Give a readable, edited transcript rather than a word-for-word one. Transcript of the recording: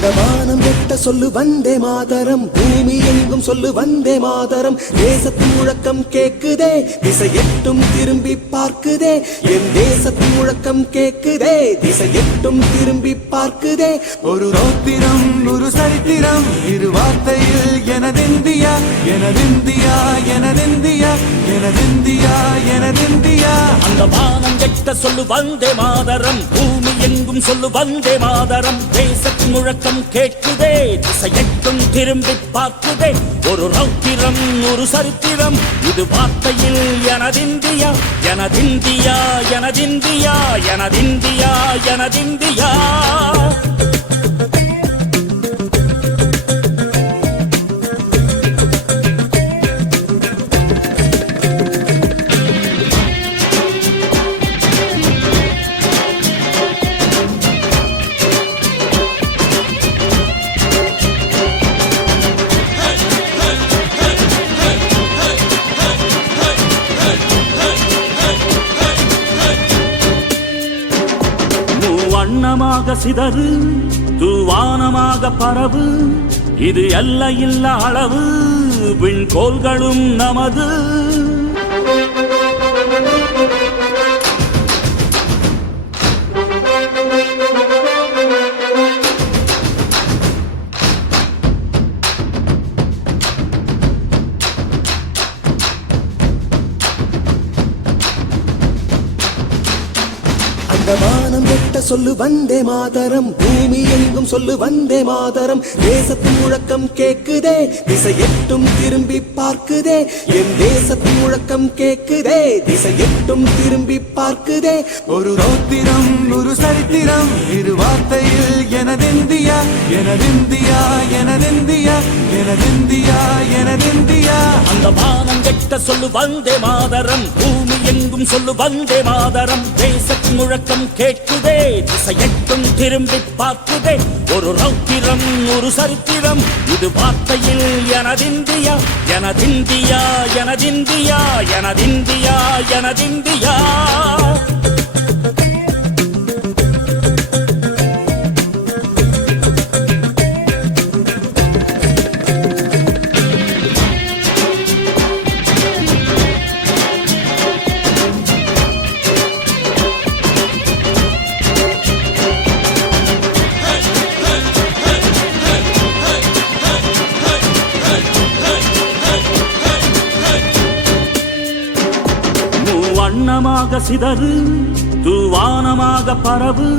அந்த வானம் எட்ட சொல்லு வந்தே மாதரம், பூமி எங்கும் சொல்லு வந்தே மாதரம். தேசத்தின் முழக்கம் கேக்குதே, திசை எட்டும் திரும்பி பார்க்குதே. என் தேசத்தின் முழக்கம் கேக்குதே, திசை எட்டும் திரும்பி பார்க்குதே. ஒரு ரௌத்திரம் ஒரு சரித்திரம், இரு வார்த்தையில் எனதிந்தியா எனதிந்தியா எனதிந்தியா எனதிந்தியா எனதிந்தியா. அந்த வானம் எட்ட சொல்லு வந்தே மாதரம், பூமி எங்கும் சொல்லு வந்தே மாதரம். தேசத்தின் முழக்கம் கேட்குதே, திசை எட்டும் திரும்பி பார்க்குதே. ஒரு ரௌத்திரம் ஒரு சரித்திரம், இது வார்த்தையில் எனதிந்தியா எனதிந்தியா எனதிந்தியா எனதிந்தியா எனதிந்தியா. வண்ணமாக சிதறு, தூவானமாக பரவு, இது எல்லையில்ல அளவு, விண்கோள்களும் நமது. அந்த வானம் எட்ட சொல்லு வந்தே மாதரம், பூமி எங்கும் சொல்லு வந்தே மாதரம். தேசத்தின் முழக்கம் கேக்குதே, திசை எட்டும் திரும்பி பார்க்குதே. என் தேசத்தின் முழக்கம் கேக்குதே, திசை எட்டும் திரும்பி பார்க்குதே. ஒரு ரௌத்திரம் ஒரு சரித்திரம், இரு வார்த்தையில் எனதிந்தியா எனதிந்தியா எனதிந்தியா எனதிந்தியா எனதிந்தியா. அந்த வானம் எட்ட சொல்லு வந்தே மாதரம், பூமி எங்கும் சொல்லு வந்தே மாதரம். தேசத்தின் முழக்கம் கேட்குதே, திசை எட்டும் திரும்பி பார்க்குதே. ஒரு ரௌத்திரம் ஒரு சரித்திரம், இது வார்த்தையில் எனதிந்தியா எனதிந்தியா எனதிந்தியா எனதிந்தியா எனதிந்தியா. வண்ணமாக சிதறு, தூவானமாக பரவு.